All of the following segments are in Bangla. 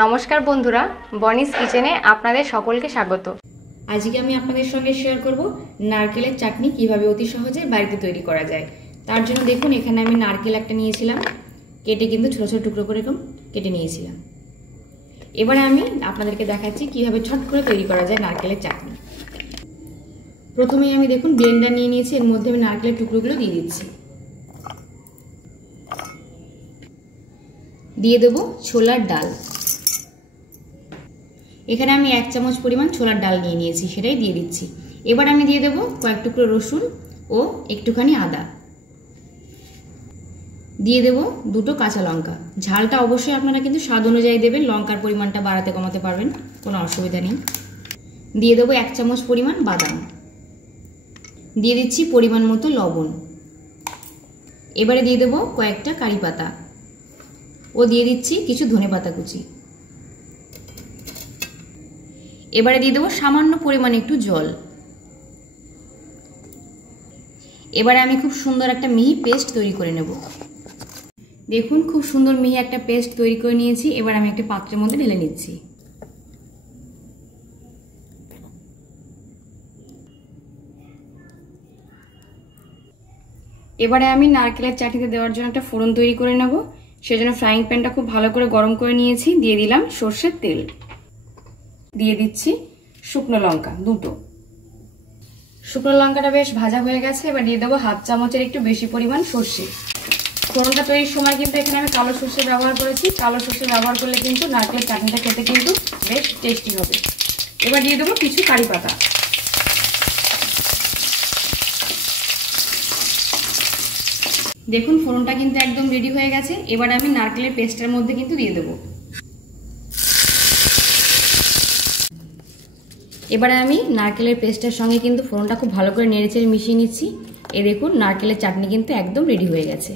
নমস্কার বন্ধুরা, বনিস কিচেনে আপনাদের সকলকে স্বাগত। আজকে আমি আপনাদের সঙ্গে শেয়ার করব নারকেলের চাটনি কিভাবে অতি সহজে বাড়িতে তৈরি করা যায়। তার জন্য দেখুন, এখানে আমি নারকেল একটা নিয়েছিলাম, কেটে কিন্তু ছোট ছোট টুকরো করে এরকম কেটে নিয়েছিলাম। এবারে আমি আপনাদেরকে দেখাচ্ছি কিভাবে ছট করে তৈরি করা যায় নারকেলের চাটনি। প্রথমেই আমি দেখুন ব্লেন্ডার নিয়ে নিয়েছি, এর মধ্যে আমি নারকেলের টুকরোগুলো দিয়ে দিচ্ছি। দিয়ে দেবো ছোলার ডাল। এখানে আমি 1 চামচ পরিমাণ ছোলার ডাল নিয়ে নিয়েছি, সেটাই দিয়ে দিচ্ছি। এবার আমি দিয়ে দেবো কয়েক টুকরো রসুন ও একটুখানি আদা। দিয়ে দেবো 2টো কাঁচা লঙ্কা। ঝালটা অবশ্যই আপনারা কিন্তু স্বাদ অনুযায়ী দেবেন, লঙ্কার পরিমাণটা বাড়াতে কমাতে পারবেন, কোনো অসুবিধা নেই। দিয়ে দেবো 1 চামচ পরিমাণ বাদাম। দিয়ে দিচ্ছি পরিমাণ মতো লবণ। এবারে দিয়ে দেবো কয়েকটা কারি পাতা ও দিয়ে দিচ্ছি কিছু ধনেপাতা কুচি। এবারে দিয়ে দেবো সামান্য পরিমাণে একটু জল। এবারে আমি খুব সুন্দর একটা মিহি পেস্ট তৈরি করে নেব। দেখুন, খুব সুন্দর মিহি একটা পেস্ট তৈরি করে নিয়েছি। এবার আমি একটা পাত্রের মধ্যে ঢেলে নিচ্ছি। এবারে আমি নারকেলের চাটনিতে দেওয়ার জন্য একটা ফোড়ন তৈরি করে নেব। সেজন্য ফ্রাইং প্যানটা খুব ভালো করে গরম করে নিয়েছি। দিয়ে দিলাম সর্ষের তেল, দিয়ে দিচ্ছি শুকনো লঙ্কা 2টো। শুকনো লঙ্কাটা বেশ ভাজা হয়ে গেছে। এবার দিয়ে দেবো 1/2 চামচের একটু বেশি পরিমাণ সর্ষে। ফোড়নটা তৈরির সময় কিন্তু এখানে আমি কালো সর্ষে ব্যবহার করেছি। কালো সর্ষে ব্যবহার করলে কিন্তু নারকেলের চাটনিটা খেতে কিন্তু বেশ টেস্টি হবে। এবার দিয়ে দেবো কিছু কারি পাতা। দেখুন, ফোড়নটা কিন্তু একদম রেডি হয়ে গেছে। এবার আমি নারকেলের পেস্টের মধ্যে কিন্তু দিয়ে দেবো। এবারে আমি নারকেলের পেস্টের সঙ্গে কিন্তু ফোড়নটা খুব ভালো করে নেড়েচেড়ে মিশিয়ে নিচ্ছি। এই দেখুন, নারকেলের চাটনি কিন্তু একদম রেডি হয়ে গেছে।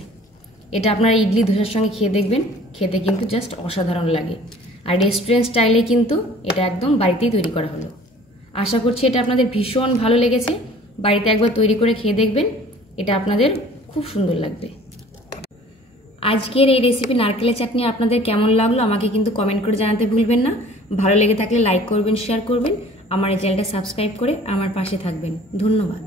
এটা আপনারা ইডলি ধোসার সঙ্গে খেয়ে দেখবেন, খেতে কিন্তু জাস্ট অসাধারণ লাগে। আর রেস্টুরেন্ট স্টাইলে কিন্তু এটা একদম বাড়িতেই তৈরি করা হলো। আশা করছি এটা আপনাদের ভীষণ ভালো লেগেছে। বাড়িতে একবার তৈরি করে খেয়ে দেখবেন, এটা আপনাদের খুব সুন্দর লাগবে। আজকের এই রেসিপি নারকেলের চাটনি আপনাদের কেমন লাগলো আমাকে কিন্তু কমেন্ট করে জানাতে ভুলবেন না। ভালো লেগে থাকলে লাইক করবেন, শেয়ার করবেন। আমার এই চ্যানেলটা সাবস্ক্রাইব করে আমার পাশে থাকবেন। ধন্যবাদ।